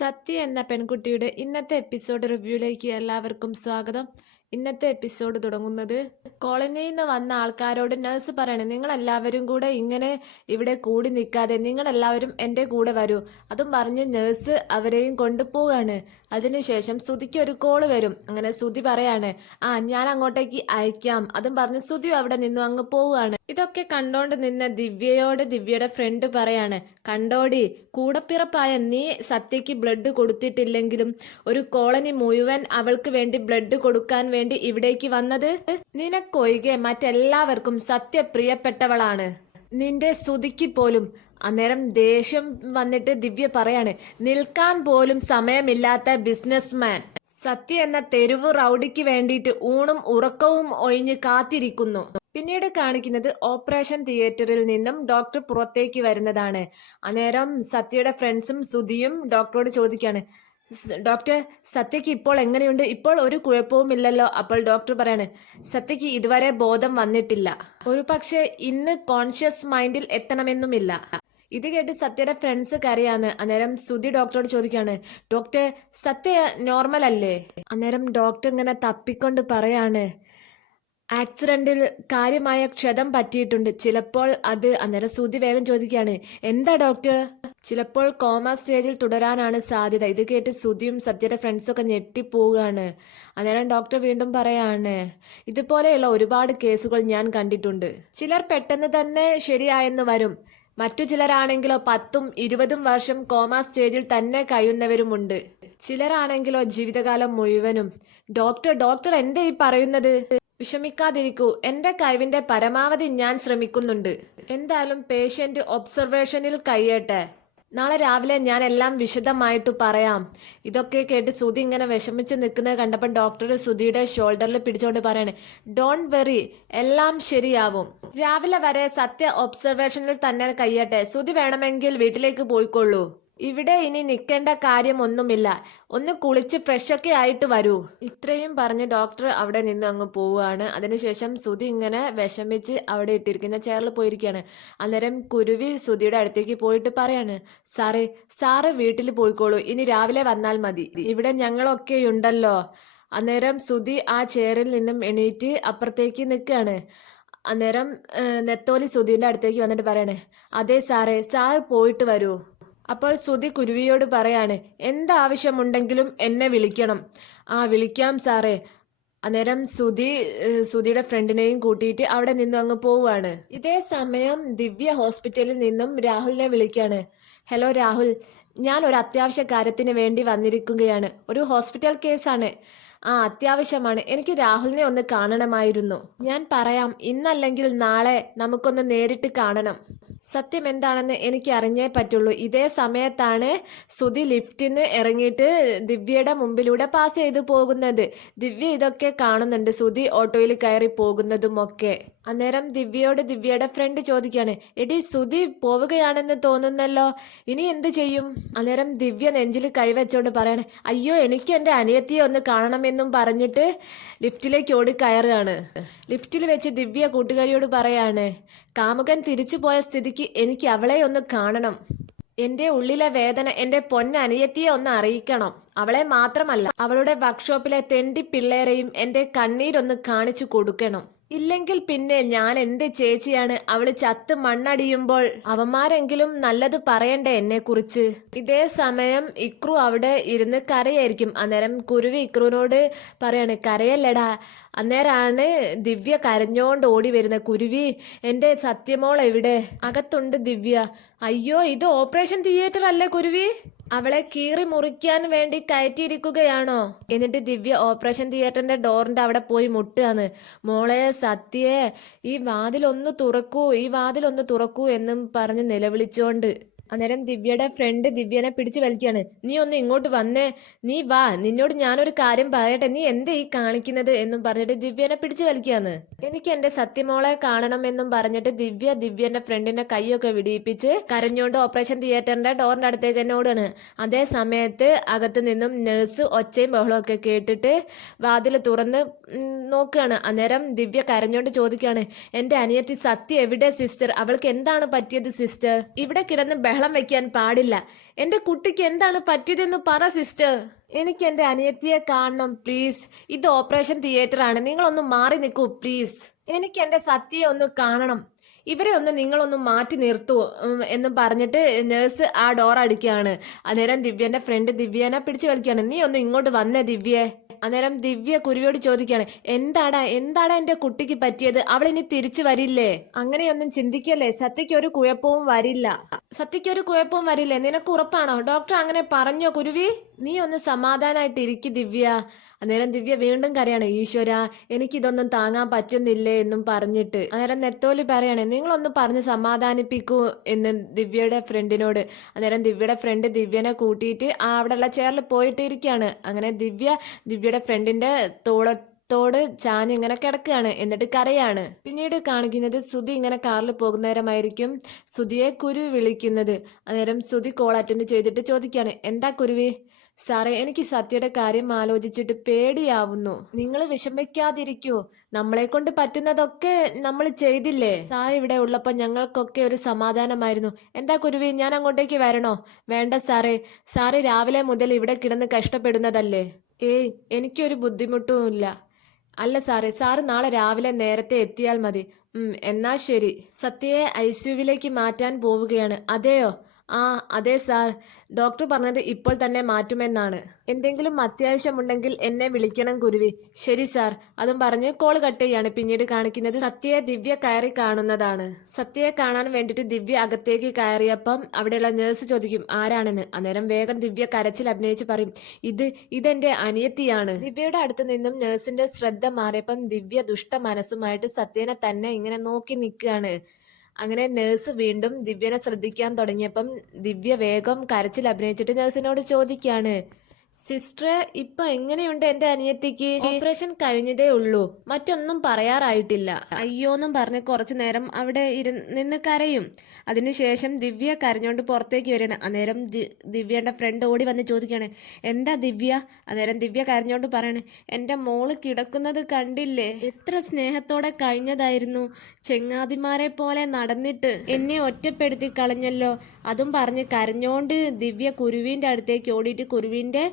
സത്യ എന്ന പെൺകുട്ടിയുടെ ഇന്നത്തെ എപ്പിസോഡ് റിവ്യൂയിലേക്ക് എല്ലാവർക്കും സ്വാഗതം. ഇന്നത്തെ എപ്പിസോഡ് തുടങ്ങുന്നത് കോളനിയിൽ നിന്ന് വന്ന ആൾക്കാരോട് നഴ്സ് പറയണേ, നിങ്ങളെല്ലാവരും കൂടെ ഇങ്ങനെ ഇവിടെ കൂടി നിൽക്കാതെ നിങ്ങളെല്ലാവരും എൻ്റെ കൂടെ വരൂ. അതും പറഞ്ഞ് നഴ്സ് അവരെയും കൊണ്ടുപോവുകയാണ്. അതിനുശേഷം സുധിക്ക് ഒരു കോള് വരും. അങ്ങനെ സുധി പറയാണ്, ഞാൻ അങ്ങോട്ടേക്ക് അയക്കാം. അതും പറഞ്ഞ് സുധിയും അവിടെ നിന്നും അങ്ങ് പോവുകയാണ്. ഇതൊക്കെ കണ്ടോണ്ട് നിന്ന ദിവ്യയോട് ദിവ്യയുടെ ഫ്രണ്ട് പറയാണ്, കണ്ടോടി, കൂടപ്പിറപ്പായ നീ സത്യയ്ക്ക് ബ്ലഡ് കൊടുത്തിട്ടില്ലെങ്കിലും ഒരു കോളനി മുഴുവൻ അവൾക്ക് വേണ്ടി ബ്ലഡ് കൊടുക്കാൻ വേണ്ടി ഇവിടേക്ക് വന്നത് നിനക്കൊഴികെ മറ്റെല്ലാവർക്കും സത്യ പ്രിയപ്പെട്ടവളാണ്. നിന്റെ സുധിക്ക് പോലും. അന്നേരം ദേഷ്യം വന്നിട്ട് ദിവ്യ പറയാണ്, നിൽക്കാൻ പോലും സമയമില്ലാത്ത ബിസിനസ്മാൻ സത്യ എന്ന തെരുവ് റൗഡിക്ക് വേണ്ടിയിട്ട് ഊണും ഉറക്കവും ഒഴിഞ്ഞ് കാത്തിരിക്കുന്നു. പിന്നീട് കാണിക്കുന്നത് ഓപ്പറേഷൻ തിയേറ്ററിൽ നിന്നും ഡോക്ടർ പുറത്തേക്ക് വരുന്നതാണ്. അന്നേരം സത്യയുടെ ഫ്രണ്ട്സും സുധിയും ഡോക്ടറോട് ചോദിക്കാണ്, ഡോക്ടർ, സത്യക്ക് ഇപ്പോൾ എങ്ങനെയുണ്ട്? ഇപ്പോൾ ഒരു കുഴപ്പവും ഇല്ലല്ലോ? അപ്പോൾ ഡോക്ടർ പറയാണ്, സത്യക്ക് ഇതുവരെ ബോധം വന്നിട്ടില്ല, ഒരു പക്ഷേ ഇന്ന് കോൺഷ്യസ് മൈൻഡിൽ എത്തണമെന്നുമില്ല. ഇത് കേട്ട് സത്യയുടെ ഫ്രണ്ട്സ് കരയാന്ന്. അന്നേരം സുധി ഡോക്ടറോട് ചോദിക്കാണ്, ഡോക്ടർ, സത്യ നോർമൽ അല്ലേ? അന്നേരം ഡോക്ടർ ഇങ്ങനെ തപ്പിക്കൊണ്ട് പറയാണ്, ആക്സിഡന്റിൽ കാര്യമായ ക്ഷതം പറ്റിയിട്ടുണ്ട്, ചിലപ്പോൾ അത്. അന്നേരം സുധി വേഗം ചോദിക്കുകയാണ്, എന്താ ഡോക്ടർ? ചിലപ്പോൾ കോമ സ്റ്റേജിൽ തുടരാനാണ് സാധ്യത. ഇത് കേട്ട് സുധിയും സത്യയുടെ ഫ്രണ്ട്സൊക്കെ ഞെട്ടിപ്പോവുകയാണ്. അന്നേരം ഡോക്ടർ വീണ്ടും പറയാണ്, ഇതുപോലെയുള്ള ഒരുപാട് കേസുകൾ ഞാൻ കണ്ടിട്ടുണ്ട്. ചിലർ പെട്ടെന്ന് തന്നെ ശരിയായെന്ന് വരും, മറ്റു ചിലരാണെങ്കിലോ 10ഉം 20ഉം വർഷം കോമ സ്റ്റേജിൽ തന്നെ കഴിയുന്നവരുമുണ്ട്. ചിലരാണെങ്കിലോ ജീവിതകാലം മുഴുവനും. ഡോക്ടർ എന്താ ഈ പറയുന്നത്? വിഷമിക്കാതിരിക്കൂ, എന്റെ കഴിവിന്റെ പരമാവധി ഞാൻ ശ്രമിക്കുന്നുണ്ട്. എന്തായാലും പേഷ്യന്റ് ഒബ്സർവേഷനിൽ കഴിയട്ടെ, നാളെ രാവിലെ ഞാൻ എല്ലാം വിശദമായിട്ട് പറയാം. ഇതൊക്കെ കേട്ട് സുധി ഇങ്ങനെ വിഷമിച്ച് നിൽക്കുന്നത് കണ്ടപ്പോൾ ഡോക്ടർ സുധിയുടെ ഷോൾഡറിൽ പിടിച്ചുകൊണ്ട് പറയാണ്, ഡോണ്ട് വെറി, എല്ലാം ശരിയാവും. രാവിലെ വരെ സത്യ ഒബ്സർവേഷനിൽ തന്നെ കഴിയട്ടെ. സുധി വേണമെങ്കിൽ വീട്ടിലേക്ക് പോയിക്കൊള്ളൂ, ഇവിടെ ഇനി നിൽക്കേണ്ട കാര്യമൊന്നുമില്ല. ഒന്ന് കുളിച്ച് ഫ്രഷൊക്കെ ആയിട്ട് വരൂ. ഇത്രയും പറഞ്ഞ് ഡോക്ടർ അവിടെ നിന്ന് അങ്ങ് പോവുകയാണ്. അതിനുശേഷം സുധി ഇങ്ങനെ വിഷമിച്ച് അവിടെ ഇട്ടിരിക്കുന്ന ചെയറിൽ പോയിരിക്കുകയാണ്. അന്നേരം കുരുവി സുധിയുടെ അടുത്തേക്ക് പോയിട്ട് പറയാണ്, സാറ് വീട്ടിൽ പോയിക്കോളൂ, ഇനി രാവിലെ വന്നാൽ മതി, ഇവിടെ ഞങ്ങളൊക്കെ ഉണ്ടല്ലോ. അന്നേരം സുധി ആ ചെയറിൽ നിന്നും എണീറ്റ് അപ്പുറത്തേക്ക് നിൽക്കുകയാണ്. അന്നേരം നെത്തോലി സുധീൻ്റെ അടുത്തേക്ക് വന്നിട്ട് പറയാണ്, അതെ സാർ പോയിട്ട് വരൂ. അപ്പോൾ സുധി കുരുവിയോട് പറയാണ്, എന്താവശ്യമുണ്ടെങ്കിലും എന്നെ വിളിക്കണം. വിളിക്കാം സാറേ. അന്നേരം സുധിയുടെ ഫ്രണ്ടിനെയും കൂട്ടിയിട്ട് അവിടെ നിന്നും അങ്ങ് പോവുകയാണ്. ഇതേ സമയം ദിവ്യ ഹോസ്പിറ്റലിൽ നിന്നും രാഹുലിനെ വിളിക്കാണ്. ഹലോ രാഹുൽ, ഞാൻ ഒരു അത്യാവശ്യ കാര്യത്തിന് വേണ്ടി വന്നിരിക്കുകയാണ്. ഒരു ഹോസ്പിറ്റൽ കേസാണ്. അത്യാവശ്യമാണ്. എനിക്ക് രാഹുലിനെ ഒന്ന് കാണണമായിരുന്നു. ഞാൻ പറയാം, ഇന്നല്ലെങ്കിൽ നാളെ നമുക്കൊന്ന് നേരിട്ട് കാണണം. സത്യം എന്താണെന്ന് എനിക്ക് അറിഞ്ഞേ പറ്റുള്ളൂ. ഇതേ സമയത്താണ് സുധി ലിഫ്റ്റിന് ഇറങ്ങിയിട്ട് ദിവ്യയുടെ മുമ്പിലൂടെ പാസ് ചെയ്തു പോകുന്നത്. ദിവ്യ ഇതൊക്കെ കാണുന്നുണ്ട്, സുധി ഓട്ടോയിൽ കയറി പോകുന്നതുമൊക്കെ. അന്നേരം ദിവ്യയോട് ദിവ്യയുടെ ഫ്രണ്ട് ചോദിക്കാണ്, എടി സുധി പോവുകയാണെന്ന് തോന്നുന്നല്ലോ, ഇനി എന്ത് ചെയ്യും? അന്നേരം ദിവ്യ നെഞ്ചിൽ കൈവച്ചോണ്ട് പറയാണ്, അയ്യോ, എനിക്ക് എൻ്റെ അനിയത്തിയെ ഒന്ന് കാണണമെന്നും പറഞ്ഞിട്ട് ലിഫ്റ്റിലേക്ക് ഓടി കയറുകയാണ്. ലിഫ്റ്റിൽ വെച്ച് ദിവ്യ കൂട്ടുകാരിയോട് പറയാണ്, കാമുകൻ തിരിച്ചു പോയ സ്ഥിതിക്ക് എനിക്ക് അവളെ ഒന്ന് കാണണം. എന്റെ ഉള്ളിലെ വേദന എന്റെ പൊന്നനിയത്തിയെ ഒന്ന് അറിയിക്കണം. അവളെ മാത്രമല്ല, അവളുടെ വർക്ക്ഷോപ്പിലെ തെണ്ടി പിള്ളേരെയും എന്റെ കണ്ണീരൊന്ന് കാണിച്ചു കൊടുക്കണം. ഇല്ലെങ്കിൽ പിന്നെ ഞാൻ എന്ത് ചേച്ചിയാണ്? അവള് ചത്ത് മണ്ണടിയുമ്പോൾ അവന്മാരെങ്കിലും നല്ലത് പറയണ്ടേ എന്നെ കുറിച്ച്? ഇതേ സമയം ഇക്രു അവിടെ ഇരുന്ന് കരയായിരിക്കും. അന്നേരം കുരുവി ഇക്രുവിനോട് പറയാണ്, കരയല്ലടാ. അന്നേരമാണ് ദിവ്യ കരഞ്ഞോണ്ട് ഓടി വരുന്നത്. കുരുവി, എൻ്റെ സത്യമോൾ എവിടെ? അകത്തുണ്ട് ദിവ്യ. അയ്യോ, ഇത് ഓപ്പറേഷൻ തിയേറ്റർ അല്ലേ കുരുവി? അവളെ കീറി മുറിക്കാൻ വേണ്ടി കയറ്റിയിരിക്കുകയാണോ? എന്നിട്ട് ദിവ്യ ഓപ്പറേഷൻ തിയേറ്ററിന്റെ ഡോറിന്റെ അവിടെ പോയി മുട്ടുകയാണ്. മോളെ സത്യേ, ഈ വാതിലൊന്ന് തുറക്കൂ എന്നും പറഞ്ഞ് നിലവിളിച്ചോണ്ട്. അന്നേരം ദിവ്യയുടെ ഫ്രണ്ട് ദിവ്യനെ പിടിച്ചു വലിക്കുകയാണ്. നീ ഒന്ന് ഇങ്ങോട്ട് വന്നേ, നീ വാ, നിന്നോട് ഞാനൊരു കാര്യം പറയട്ടെ, നീ എന്താ ഈ കാണിക്കുന്നത് എന്നും പറഞ്ഞിട്ട് ദിവ്യനെ പിടിച്ചു വലിക്കുകയാണ്. എനിക്ക് എൻ്റെ സത്യമോളെ കാണണം എന്നും പറഞ്ഞിട്ട് ദിവ്യന്റെ ഫ്രണ്ടിന്റെ കൈയൊക്കെ വിടിയിപ്പിച്ച് കരഞ്ഞോണ്ട് ഓപ്പറേഷൻ തിയേറ്ററിന്റെ ഡോറിന്റെ അടുത്തേക്ക് തന്നെ ഓടുകയാണ്. അതേ സമയത്ത് അകത്ത് നിന്നും നഴ്സ് ഒച്ചയും ബഹളമൊക്കെ കേട്ടിട്ട് വാതിൽ തുറന്ന് നോക്കുകയാണ്. അന്നേരം ദിവ്യ കരഞ്ഞോണ്ട് ചോദിക്കുകയാണ്, എൻ്റെ അനിയത്തി സത്യ എവിടെ സിസ്റ്റർ? അവൾക്ക് എന്താണ് പറ്റിയത് സിസ്റ്റർ? ഇവിടെ കിടന്ന് ബഹളം വെക്കാൻ പാടില്ല. എന്റെ കുട്ടിക്ക് എന്താണ് പറ്റിയതെന്ന് പറ സിസ്റ്റർ. എനിക്ക് എന്റെ അനിയത്തിയെ കാണണം പ്ലീസ്. ഇത് ഓപ്പറേഷൻ തിയേറ്റർ ആണ്, നിങ്ങളൊന്ന് മാറി നിൽക്കൂ പ്ലീസ്. എനിക്ക് എന്റെ സത്യയെ ഒന്ന് കാണണം. ഇവരെ ഒന്ന് നിങ്ങളൊന്ന് മാറ്റി നിർത്തൂ എന്ന് പറഞ്ഞിട്ട് നേഴ്സ് ആ ഡോർ അടിക്കുകയാണ്. അന്നേരം ദിവ്യന്റെ ഫ്രണ്ട് ദിവ്യനെ പിടിച്ചു വലിക്കുകയാണ്. നീ ഒന്ന് ഇങ്ങോട്ട് വന്നേ ദിവ്യേ. അന്നേരം ദിവ്യ കുരുവിയോട് ചോദിക്കുകയാണ്, എന്താടാ എന്റെ കുട്ടിക്ക് പറ്റിയത്? അവൾ ഇനി തിരിച്ചു വരില്ലേ? അങ്ങനെയൊന്നും ചിന്തിക്കല്ലേ, സത്യയ്ക്ക് ഒരു കുഴപ്പവും വരില്ലേ? നിനക്ക് ഉറപ്പാണോ? ഡോക്ടർ അങ്ങനെ പറഞ്ഞോ കുരുവി? നീ ഒന്ന് സമാധാനായിട്ട് ഇരിക്ക് ദിവ്യ. അന്നേരം ദിവ്യ വീണ്ടും കരയാണ്, ഈശ്വര എനിക്കിതൊന്നും താങ്ങാൻ പറ്റുന്നില്ലേ എന്നും പറഞ്ഞിട്ട്. അന്നേരം നെത്തോലി പറയാണ്, നിങ്ങളൊന്ന് പറഞ്ഞ് സമാധാനിപ്പിക്കൂ എന്ന് ദിവ്യയുടെ ഫ്രണ്ടിനോട്. അന്നേരം ദിവ്യയുടെ ഫ്രണ്ട് ദിവ്യനെ കൂട്ടിയിട്ട് അവിടെയുള്ള ചെയറിൽ പോയിട്ട് ഇരിക്കുകയാണ്. അങ്ങനെ ദിവ്യയുടെ ഫ്രണ്ടിന്റെ തോട് ചാഞ്ഞ് ഇങ്ങനെ കിടക്കുകയാണ്, എന്നിട്ട് കരയാണ്. പിന്നീട് കാണിക്കുന്നത് സുധി ഇങ്ങനെ കാറിൽ പോകുന്ന നേരമായിരിക്കും സുധിയെ കുരുവി വിളിക്കുന്നത്. അന്നേരം സുധി കോൾ അറ്റൻഡ് ചെയ്തിട്ട് ചോദിക്കുകയാണ്, എന്താ കുരുവി? സാറേ, എനിക്ക് സത്യയുടെ കാര്യം ആലോചിച്ചിട്ട് പേടിയാവുന്നു. നിങ്ങൾ വിഷമിക്കാതിരിക്കൂ, നമ്മളെ കൊണ്ട് പറ്റുന്നതൊക്കെ നമ്മൾ ചെയ്തില്ലേ? സാർ ഇവിടെ ഉള്ളപ്പോൾ ഞങ്ങൾക്കൊക്കെ ഒരു സമാധാനമായിരുന്നു. എന്താ കുരുവി, ഞാൻ അങ്ങോട്ടേക്ക് വരണോ? വേണ്ട സാറ് രാവിലെ മുതൽ ഇവിടെ കിടന്ന് കഷ്ടപ്പെടുന്നതല്ലേ. ഏയ്, എനിക്കൊരു ബുദ്ധിമുട്ടുമില്ല. അല്ല സാറ് നാളെ രാവിലെ നേരത്തെ എത്തിയാൽ മതി. എന്നാ ശരി. സത്യയെ ഐസിയുവിലേക്ക് മാറ്റാൻ പോവുകയാണ്. അതെയോ? ആ അതെ സാർ, ഡോക്ടർ പറഞ്ഞത് ഇപ്പോൾ തന്നെ മാറ്റുമെന്നാണ്. എന്തെങ്കിലും അത്യാവശ്യമുണ്ടെങ്കിൽ എന്നെ വിളിക്കണം കുരുവി. ശരി സാർ. അതും പറഞ്ഞ് കോൾ കട്ട് ചെയ്യാണ്. പിന്നീട് കാണിക്കുന്നത് സത്യയെ ദിവ്യ കയറി കാണുന്നതാണ്. സത്യയെ കാണാൻ വേണ്ടിയിട്ട് ദിവ്യ അകത്തേക്ക് കയറിയപ്പം അവിടെയുള്ള നേഴ്സ് ചോദിക്കും ആരാണെന്ന്. അന്നേരം വേഗം ദിവ്യ കരച്ചിൽ അഭിനയിച്ച് പറയും, ഇതെന്റെ അനിയത്തിയാണ്. ദിവ്യയുടെ അടുത്ത് നിന്നും നേഴ്സിന്റെ ശ്രദ്ധ മാറിയപ്പം ദിവ്യ ദുഷ്ട മനസ്സുമായിട്ട് സത്യനെ തന്നെ ഇങ്ങനെ നോക്കി നിൽക്കുകയാണ്. അങ്ങനെ നേഴ്സ് വീണ്ടും ദിവ്യനെ ശ്രദ്ധിക്കാൻ തുടങ്ങിയപ്പം ദിവ്യ വേഗം കരച്ചിൽ അഭിനയിച്ചിട്ട് നേഴ്സിനോട് ചോദിക്കുകയാണ്, സിസ്റ്ററെ ഇപ്പൊ എങ്ങനെയുണ്ട് എന്റെ അനിയത്തിക്ക്? ഓപ്പറേഷൻ കഴിഞ്ഞതേ ഉള്ളൂ, മറ്റൊന്നും പറയാറായിട്ടില്ല. അയ്യോന്നും പറഞ്ഞ് കുറച്ചു നേരം അവിടെ നിന്ന് കരയും. അതിനുശേഷം ദിവ്യ കരഞ്ഞോണ്ട് പുറത്തേക്ക് വരികയാണ്. അന്നേരം ദിവ്യയുടെ ഫ്രണ്ട് ഓടി വന്ന് ചോദിക്കുകയാണ്, എന്താ ദിവ്യ? അന്നേരം ദിവ്യ കരഞ്ഞോണ്ട് പറയാണ്, എൻ്റെ മോള് കിടക്കുന്നത് കണ്ടില്ലേ? എത്ര സ്നേഹത്തോടെ കഴിഞ്ഞതായിരുന്നു, ചെങ്ങാതിമാരെ പോലെ നടന്നിട്ട് എന്നെ ഒറ്റപ്പെടുത്തി കളഞ്ഞല്ലോ. അതും പറഞ്ഞ് കരഞ്ഞോണ്ട് ദിവ്യ കുരുവിൻ്റെ അടുത്തേക്ക് ഓടിയിട്ട് കുരുവിൻ്റെ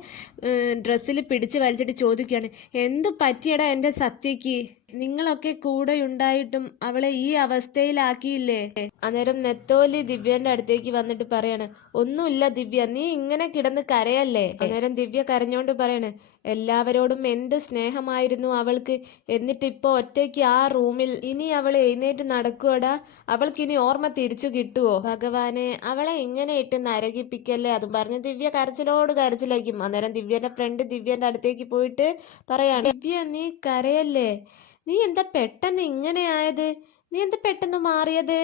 ഡ്രസ്സിൽ പിടിച്ച് വലിച്ചിട്ട് ചോദിക്കുകയാണ്, എന്തു പറ്റിയടാ എൻ്റെ സത്യക്ക്? നിങ്ങളൊക്കെ കൂടെ ഉണ്ടായിട്ടും അവളെ ഈ അവസ്ഥയിലാക്കിയില്ലേ? അന്നേരം നെത്തോലി ദിവ്യന്റെ അടുത്തേക്ക് വന്നിട്ട് പറയാണ്, ഒന്നുമില്ല ദിവ്യ, നീ ഇങ്ങനെ കിടന്ന് കരയല്ലേ. അന്നേരം ദിവ്യ കരഞ്ഞോണ്ട് പറയാണ്, എല്ലാവരോടും എന്ത് സ്നേഹമായിരുന്നു അവൾക്ക്, എന്നിട്ടിപ്പോ ഒറ്റയ്ക്ക് ആ റൂമിൽ. ഇനി അവൾ എഴുന്നേറ്റ് നടക്കുവടാ, അവൾക്കിനി ഓർമ്മ തിരിച്ചു കിട്ടുവോ? ഭഗവാനെ, അവളെ ഇങ്ങനെ ഇട്ട് നരകിപ്പിക്കല്ലേ. അതും പറഞ്ഞ് ദിവ്യ കരച്ചിലായിരിക്കും. അന്നേരം ദിവ്യന്റെ ഫ്രണ്ട് ദിവ്യന്റെ അടുത്തേക്ക് പോയിട്ട് പറയാണ്, ദിവ്യ നീ കരയല്ലേ, നീ എന്താ പെട്ടെന്ന് ഇങ്ങനെയായത്, നീ എന്താ പെട്ടെന്ന് മാറിയത്?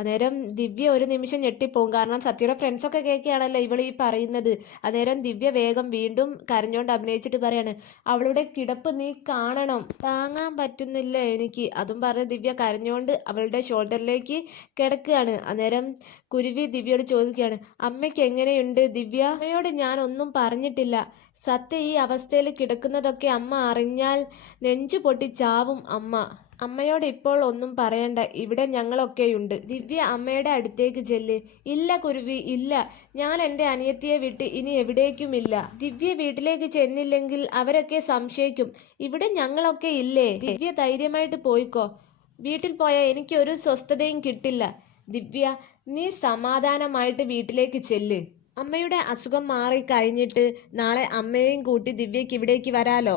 അന്നേരം ദിവ്യ ഒരു നിമിഷം ഞെട്ടിപ്പോവും, കാരണം സത്യയുടെ ഫ്രണ്ട്സൊക്കെ കേൾക്കുകയാണല്ലോ ഇവൾ ഈ പറയുന്നത്. അന്നേരം ദിവ്യ വേഗം വീണ്ടും കരഞ്ഞോണ്ട് അഭിനയിച്ചിട്ട് പറയാണ്, അവളുടെ കിടപ്പ് നീ കാണണം, താങ്ങാൻ പറ്റുന്നില്ല എനിക്ക്. അതും പറഞ്ഞ് ദിവ്യ കരഞ്ഞോണ്ട് അവളുടെ ഷോൾഡറിലേക്ക് കിടക്കുകയാണ്. അന്നേരം കുരുവി ദിവ്യയോട് ചോദിക്കുകയാണ്, അമ്മയ്ക്ക് എങ്ങനെയുണ്ട് ദിവ്യ? അമ്മയോട് ഞാൻ ഒന്നും പറഞ്ഞിട്ടില്ല. സത്യ ഈ അവസ്ഥയിൽ കിടക്കുന്നതൊക്കെ അമ്മ അറിഞ്ഞാൽ നെഞ്ചു പൊട്ടി ചാവും അമ്മ. അമ്മയോട് ഇപ്പോൾ ഒന്നും പറയണ്ട, ഇവിടെ ഞങ്ങളൊക്കെയുണ്ട്. ദിവ്യ അമ്മയുടെ അടുത്തേക്ക് ചെല്ല്. ഇല്ല കുരുവി, ഇല്ല, ഞാൻ എൻ്റെ അനിയത്തിയെ വിട്ട് ഇനി എവിടേക്കുമില്ല. ദിവ്യ വീട്ടിലേക്ക് ചെന്നില്ലെങ്കിൽ അവരൊക്കെ സംശയിക്കും, ഇവിടെ ഞങ്ങളൊക്കെ ഇല്ലേ. ദിവ്യ ധൈര്യമായിട്ട് പോയിക്കോ, വീട്ടിൽ പോയാൽ എനിക്ക് ഒരു സ്വസ്ഥതയും കിട്ടില്ല. ദിവ്യ നീ സമാധാനമായിട്ട് വീട്ടിലേക്ക് ചെല്ല്. അമ്മയുടെ അസുഖം മാറി കഴിഞ്ഞിട്ട് നാളെ അമ്മയെയും കൂട്ടി ദിവ്യക്ക് ഇവിടേക്ക് വരാലോ.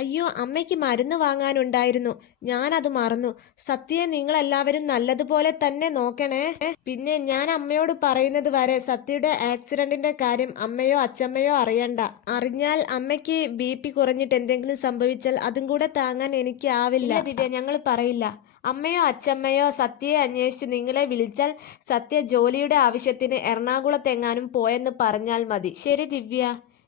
അയ്യോ, അമ്മയ്ക്ക് മരുന്ന് വാങ്ങാനുണ്ടായിരുന്നു, ഞാനത് മറന്നു. സത്യയെ നിങ്ങളെല്ലാവരും നല്ലതുപോലെ തന്നെ നോക്കണേ. പിന്നെ ഞാൻ അമ്മയോട് പറയുന്നത് വരെ സത്യയുടെ ആക്സിഡന്റിന്റെ കാര്യം അമ്മയോ അച്ചമ്മയോ അറിയണ്ട. അറിഞ്ഞാൽ അമ്മയ്ക്ക് BP കുറഞ്ഞിട്ട് എന്തെങ്കിലും സംഭവിച്ചാൽ അതും കൂടെ താങ്ങാൻ എനിക്ക് ആവില്ല. ദിവ്യ, ഞങ്ങൾ പറയില്ല. അമ്മയോ അച്ചമ്മയോ സത്യയെ അന്വേഷിച്ച് നിങ്ങളെ വിളിച്ചാൽ സത്യ ജോലിയുടെ ആവശ്യത്തിന് എറണാകുളത്തെങ്ങാനും പോയെന്ന് പറഞ്ഞാൽ മതി. ശരി ദിവ്യ,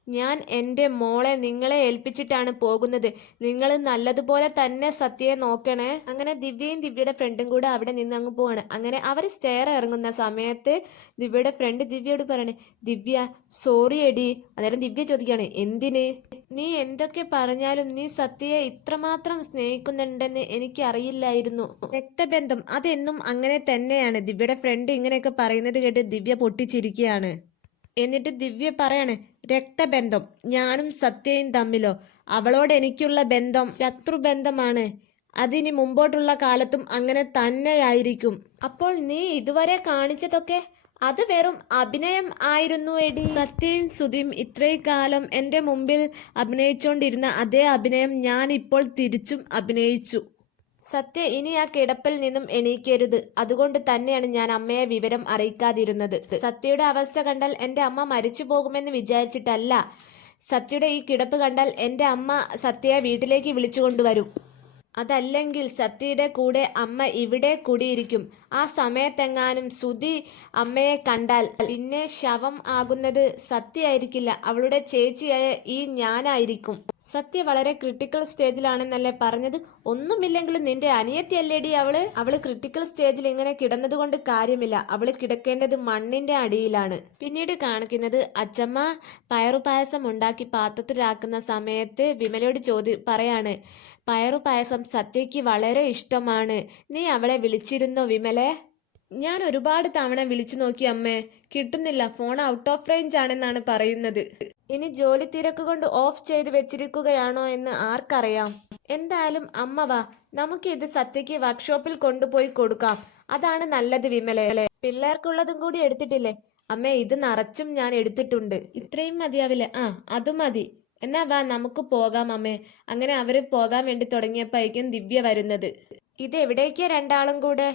ഞാൻ എൻ്റെ മോളെ നിങ്ങളെ ഏൽപ്പിച്ചിട്ടാണ് പോകുന്നത്. നിങ്ങൾ നല്ലതുപോലെ തന്നെ സത്യയെ നോക്കണേ. അങ്ങനെ ദിവ്യയും ദിവ്യയുടെ ഫ്രണ്ടും കൂടെ അവിടെ നിന്ന് അങ്ങ് പോവാണ്. അങ്ങനെ അവർ സ്റ്റെയർ ഇറങ്ങുന്ന സമയത്ത് ദിവ്യയുടെ ഫ്രണ്ട് ദിവ്യയോട് പറയണേ, ദിവ്യ സോറി എടി. അന്നേരം ദിവ്യ ചോദിക്കുകയാണ്, എന്തിന്? നീ എന്തൊക്കെ പറഞ്ഞാലും നീ സത്യയെ ഇത്രമാത്രം സ്നേഹിക്കുന്നുണ്ടെന്ന് എനിക്ക് അറിയില്ലായിരുന്നു. രക്തബന്ധം അതെന്നും അങ്ങനെ തന്നെയാണ്. ദിവ്യയുടെ ഫ്രണ്ട് ഇങ്ങനെയൊക്കെ പറയുന്നത് കേട്ട് ദിവ്യ പൊട്ടിച്ചിരിക്കുകയാണ്. എന്നിട്ട് ദിവ്യ പറയാണ്, രക്തബന്ധം ഞാനും സത്യയും തമ്മിലോ? അവളോട് എനിക്കുള്ള ബന്ധം ശത്രുബന്ധമാണ്. അതിനി മുമ്പോട്ടുള്ള കാലത്തും അങ്ങനെ തന്നെയായിരിക്കും. അപ്പോൾ നീ ഇതുവരെ കാണിച്ചതൊക്കെ അത് വെറും അഭിനയം ആയിരുന്നു എടി. സത്യയും സുധിയും ഇത്രയും കാലം എൻ്റെ മുമ്പിൽ അഭിനയിച്ചുകൊണ്ടിരുന്ന അതേ അഭിനയം ഞാൻ ഇപ്പോൾ തിരിച്ചും അഭിനയിച്ചു. സത്യ ഇനി ആ കിടപ്പിൽ നിന്നും എണീക്കരുത്. അതുകൊണ്ട് തന്നെയാണ് ഞാൻ അമ്മയെ വിവരം അറിയിക്കാതിരുന്നത്. സത്യയുടെ അവസ്ഥ കണ്ടാൽ എൻ്റെ അമ്മ മരിച്ചു പോകുമെന്ന് വിചാരിച്ചിട്ടല്ല. സത്യയുടെ ഈ കിടപ്പ് കണ്ടാൽ എൻ്റെ അമ്മ സത്യയെ വീട്ടിലേക്ക് വിളിച്ചു കൊണ്ടുവരും. അതല്ലെങ്കിൽ സത്യയുടെ കൂടെ അമ്മ ഇവിടെ കൂടിയിരിക്കും. ആ സമയത്തെങ്ങാനും സുധി അമ്മയെ കണ്ടാൽ പിന്നെ ശവം ആകുന്നത് സത്യയായിരിക്കില്ല, അവളുടെ ചേച്ചിയായ ഈ ഞാനായിരിക്കും. സത്യ വളരെ ക്രിട്ടിക്കൽ സ്റ്റേജിലാണെന്നല്ലേ പറഞ്ഞത്? ഒന്നുമില്ലെങ്കിലും നിന്റെ അനിയത്തിയല്ലേടി അവള് ക്രിട്ടിക്കൽ സ്റ്റേജിൽ ഇങ്ങനെ കിടന്നത് കൊണ്ട് കാര്യമില്ല. അവള് കിടക്കേണ്ടത് മണ്ണിന്റെ അടിയിലാണ്. പിന്നീട് കാണിക്കുന്നത് അച്ചമ്മ പയറുപായസം ഉണ്ടാക്കി പാത്രത്തിലാക്കുന്ന സമയത്ത് വിമലയോട് പറയാണ്, പയറുപായസം സത്യയ്ക്ക് വളരെ ഇഷ്ടമാണ്. നീ അവളെ വിളിച്ചിരുന്നോ വിമലെ? ഞാൻ ഒരുപാട് തവണ വിളിച്ചു നോക്കി അമ്മേ, കിട്ടുന്നില്ല. ഫോൺ ഔട്ട് ഓഫ് റേഞ്ച് ആണെന്നാണ് പറയുന്നത്. ഇനി ജോലി തിരക്ക് കൊണ്ട് ഓഫ് ചെയ്ത് വെച്ചിരിക്കുകയാണോ എന്ന് ആർക്കറിയാം. എന്തായാലും അമ്മ വാ, നമുക്ക് ഇത് സത്യയ്ക്ക് വർക്ക്ഷോപ്പിൽ കൊണ്ടുപോയി കൊടുക്കാം. അതാണ് നല്ലത് വിമലെ. പിള്ളേർക്കുള്ളതും കൂടി എടുത്തിട്ടില്ലേ? അമ്മേ, ഇത് നിറച്ചും ഞാൻ എടുത്തിട്ടുണ്ട്. ഇത്രയും മതിയാവില്ല? ആ, അത് മതി. എന്നാ വാ, നമുക്ക് പോകാം അമ്മേ. അങ്ങനെ അവര് പോകാൻ വേണ്ടി തുടങ്ങിയപ്പോഴേക്കും ദിവ്യ വരുന്നത്. ഇത് എവിടേക്കാ രണ്ടാളും കൂടെ?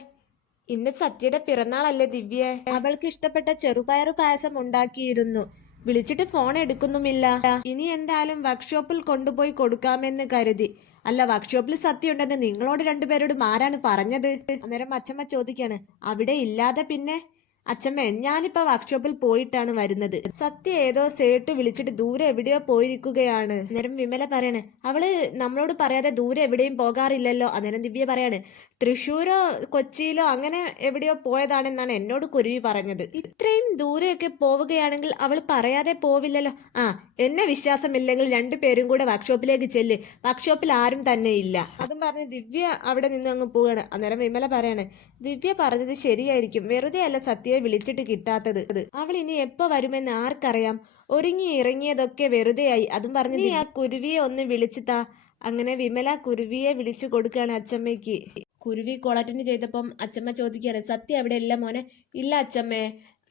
ഇന്ന് സത്യയുടെ പിറന്നാളല്ലേ ദിവ്യ? അവൾക്ക് ഇഷ്ടപ്പെട്ട ചെറുപയറു പായസം ഉണ്ടാക്കിയിരുന്നു. വിളിച്ചിട്ട് ഫോൺ എടുക്കുന്നുമില്ല. ഇനി എന്തായാലും വർക്ക്ഷോപ്പിൽ കൊണ്ടുപോയി കൊടുക്കാമെന്ന് കരുതി. അല്ല, വർക്ക്ഷോപ്പിൽ സത്യ ഉണ്ടെന്ന് നിങ്ങളോട് രണ്ടുപേരോടും ആരാണ് പറഞ്ഞത്? അന്നേരം അച്ഛമ്മ ചോദിക്കാണ്, അവിടെ ഇല്ലാതെ പിന്നെ? അച്ഛമ്മേ, ഞാനിപ്പോ വർക്ക്ഷോപ്പിൽ പോയിട്ടാണ് വരുന്നത്. സത്യ ഏതോ സേട്ട് വിളിച്ചിട്ട് ദൂരെ എവിടെയോ പോയിരിക്കുകയാണ്. അന്നേരം വിമല പറയാണ്, അവള് നമ്മളോട് പറയാതെ ദൂരെ എവിടെയും പോകാറില്ലല്ലോ. അന്നേരം ദിവ്യ പറയാണ്, തൃശ്ശൂരോ കൊച്ചിയിലോ അങ്ങനെ എവിടെയോ പോയതാണെന്നാണ് എന്നോട് കുരുവി പറഞ്ഞത്. ഇത്രയും ദൂരെയൊക്കെ പോവുകയാണെങ്കിൽ അവൾ പറയാതെ പോവില്ലല്ലോ. ആ, എന്നെ വിശ്വാസമില്ലെങ്കിൽ രണ്ടുപേരും കൂടെ വർക്ക്ഷോപ്പിലേക്ക് ചെല്ല്. വർക്ക്ഷോപ്പിൽ ആരും തന്നെ ഇല്ല. അതും പറഞ്ഞ് ദിവ്യ അവിടെ നിന്ന് അങ്ങ് പോവാണ്. അന്നേരം വിമല പറയാണ്, ദിവ്യ പറഞ്ഞത് ശരിയായിരിക്കും. വെറുതെ അല്ല സത്യയെ വിളിച്ചിട്ട് കിട്ടാത്തത്. അവൾ ഇനി എപ്പോ വരുമെന്ന് ആർക്കറിയാം. ഒരുങ്ങി ഇറങ്ങിയതൊക്കെ വെറുതെയായി. അതും പറഞ്ഞ് നീ ആ കുരുവിയെ ഒന്ന് വിളിച്ചു താ. അങ്ങനെ വിമല കുരുവിയെ വിളിച്ചു കൊടുക്കുകയാണ് അച്ചമ്മയ്ക്ക്. കുരുവി കൊളറ്റിന് ചെയ്തപ്പം അച്ചമ്മ ചോദിക്കുകയാണ്, സത്യ അവിടെ ഇല്ല മോനെ? ഇല്ല അച്ചമ്മേ.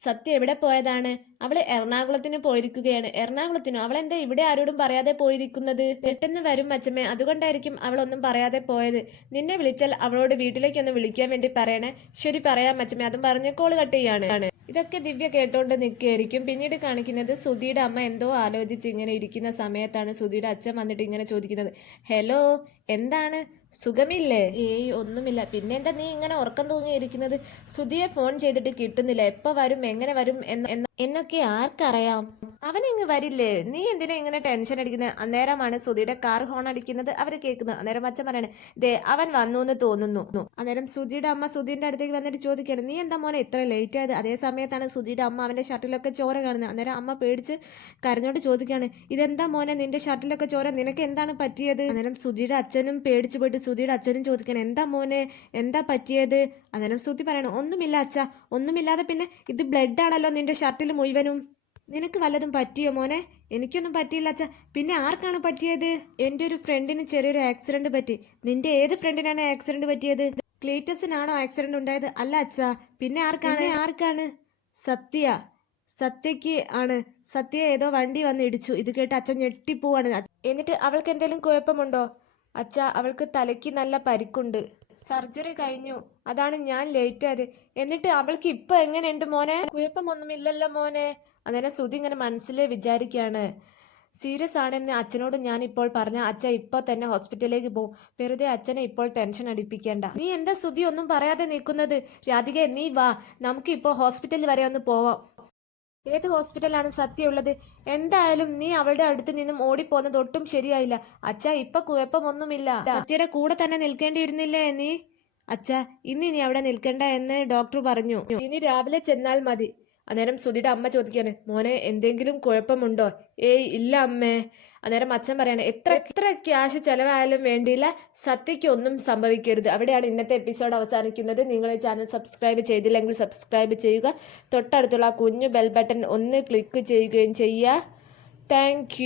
സത്യ എവിടെ പോയതാണ്? അവള് എറണാകുളത്തിന് പോയിരിക്കുകയാണ്. എറണാകുളത്തിനോ? അവളെന്താ ഇവിടെ ആരോടും പറയാതെ പോയിരിക്കുന്നത്? പെട്ടെന്ന് വരും അച്ചമ്മേ, അതുകൊണ്ടായിരിക്കും അവളൊന്നും പറയാതെ പോയത്. നിന്നെ വിളിച്ചാൽ അവളോട് വീട്ടിലേക്കൊന്ന് വിളിക്കാൻ വേണ്ടി പറയണേ. ശരി, പറയാം അച്ചമ്മേ. അതും പറഞ്ഞ് കോള് കട്ട് ചെയ്യാണ്. ഇതൊക്കെ ദിവ്യ കേട്ടോണ്ട് നിൽക്കുകയായിരിക്കും. പിന്നീട് കാണിക്കുന്നത് സുധിയുടെ അമ്മ എന്തോ ആലോചിച്ച് ഇങ്ങനെ ഇരിക്കുന്ന സമയത്താണ് സുധിയുടെ അച്ഛൻ വന്നിട്ട് ഇങ്ങനെ ചോദിക്കുന്നത്, ഹലോ, എന്താണ്, സുഖമില്ലേ? ഏയ്, ഒന്നുമില്ല. പിന്നെന്താ നീ ഇങ്ങനെ ഉറക്കം തൂങ്ങിയിരിക്കുന്നത്? സുധിയെ ഫോൺ ചെയ്തിട്ട് കിട്ടുന്നില്ല. എപ്പോ വരും, എങ്ങനെ വരും എന്നൊക്കെ ആർക്കറിയാം. അവനിങ്ങ് വരില്ലേ? നീ എന്തിനാ ഇങ്ങനെ ടെൻഷൻ അടിക്കുന്നത്? അന്നേരമാണ് സുധിയുടെ കാർ ഹോൺ അടിക്കുന്നത് അവർ കേൾക്കുന്നത്. അന്നേരം അച്ഛൻ പറയണേ, ദേ അവൻ വന്നു എന്ന് തോന്നുന്നു. അന്നേരം സുധിയുടെ അമ്മ സുധീന്റെ അടുത്തേക്ക് വന്നിട്ട് ചോദിക്കുകയാണ്, നീ എന്താ മോനെ ഇത്ര ലേറ്റ് ആയത്? അതേ സമയത്താണ് സുധിയുടെ അമ്മ അവന്റെ ഷർട്ടിലൊക്കെ ചോര കാണുന്നത്. അന്നേരം അമ്മ പേടിച്ച് കരഞ്ഞോണ്ട് ചോദിക്കുകയാണ്, ഇതെന്താ മോനെ നിന്റെ ഷർട്ടിലൊക്കെ ചോര? നിനക്ക് എന്താണ് പറ്റിയത്? അന്നേരം സുധിയുടെ അച്ഛനും പേടിച്ചു പോയിട്ട് സുധിയുടെ അച്ഛനും ചോദിക്കണം, എന്താ മോനെ, എന്താ പറ്റിയത്? അന്നേരം സുധി പറയണം, ഒന്നുമില്ല അച്ഛ, ഒന്നുമില്ലാതെ പിന്നെ ഇത് ബ്ലഡ് ആണല്ലോ നിന്റെ ഷർട്ടിൽ മുഴുവനും. നിനക്ക് വല്ലതും പറ്റിയോ മോനെ? എനിക്കൊന്നും പറ്റിയില്ല അച്ഛ. പിന്നെ ആർക്കാണ് പറ്റിയത്? എൻ്റെ ഒരു ഫ്രണ്ടിന് ചെറിയൊരു ആക്സിഡന്റ് പറ്റി. നിന്റെ ഏത് ഫ്രണ്ടിനാണ് ആക്സിഡന്റ് പറ്റിയത്? ക്ലീറ്റസിനാണോ ആക്സിഡന്റ് ഉണ്ടായത്? അല്ല അച്ഛ. പിന്നെ ആർക്കാണ്? സത്യയ്ക്ക് ആണ്. സത്യ ഏതോ വണ്ടി വന്ന് ഇടിച്ചു. ഇത് കേട്ട് അച്ഛൻ ഞെട്ടിപ്പോവാണ്. എന്നിട്ട് അവൾക്ക് എന്തെങ്കിലും കുഴപ്പമുണ്ടോ? അച്ഛ, അവൾക്ക് തലയ്ക്ക് നല്ല പരിക്കുണ്ട്. സർജറി കഴിഞ്ഞു. അതാണ് ഞാൻ ലേറ്റ് ആയത്. എന്നിട്ട് അവൾക്ക് ഇപ്പൊ എങ്ങനെയുണ്ട് മോനെ? കുഴപ്പമൊന്നുമില്ലല്ലോ മോനെ. അന്നേരം സുധി ഇങ്ങനെ മനസ്സിൽ വിചാരിക്കുകയാണ്, സീരിയസ് ആണെന്ന് അച്ഛനോട് ഞാൻ ഇപ്പോൾ പറഞ്ഞ അച്ഛ ഇപ്പൊ തന്നെ ഹോസ്പിറ്റലിലേക്ക് പോകും. വെറുതെ അച്ഛനെ ഇപ്പോൾ ടെൻഷൻ അടിപ്പിക്കേണ്ട. നീ എന്താ സുധി ഒന്നും പറയാതെ നിൽക്കുന്നത്? രാധിക, നീ വാ, നമുക്ക് ഇപ്പോൾ ഹോസ്പിറ്റലിൽ വരെ ഒന്ന് പോവാം. ഏത് ഹോസ്പിറ്റലാണ് സത്യ ഉള്ളത്? എന്തായാലും നീ അവളുടെ അടുത്ത് നിന്നും ഓടിപ്പോന്നത് ഒട്ടും ശരിയായില്ല. അച്ഛാ, ഇപ്പൊ കുഴപ്പമൊന്നുമില്ല. സത്യയുടെ കൂടെ തന്നെ നിൽക്കേണ്ടിയിരുന്നില്ലേ നീ? അച്ഛാ, ഇനി നീ അവിടെ നിൽക്കണ്ട എന്ന് ഡോക്ടർ പറഞ്ഞു. ഇനി രാവിലെ ചെന്നാൽ മതി. അന്നേരം സുധിയുടെ അമ്മ ചോദിക്കാണ്, മോനെ എന്തെങ്കിലും കുഴപ്പമുണ്ടോ? ഏയ് ഇല്ല അമ്മേ. അന്നേരം അച്ഛൻ പറയാണ്, എത്ര ക്യാഷ് ചെലവായാലും വേണ്ടിയില്ല, സത്യയ്ക്ക് ഒന്നും സംഭവിക്കരുത്. അവിടെയാണ് ഇന്നത്തെ എപ്പിസോഡ് അവസാനിക്കുന്നത്. നിങ്ങൾ ഈ ചാനൽ സബ്സ്ക്രൈബ് ചെയ്തില്ലെങ്കിൽ സബ്സ്ക്രൈബ് ചെയ്യുക. തൊട്ടടുത്തുള്ള ആ കുഞ്ഞു ബെൽ ബട്ടൺ ഒന്ന് ക്ലിക്ക് ചെയ്യുകയും ചെയ്യുക. താങ്ക്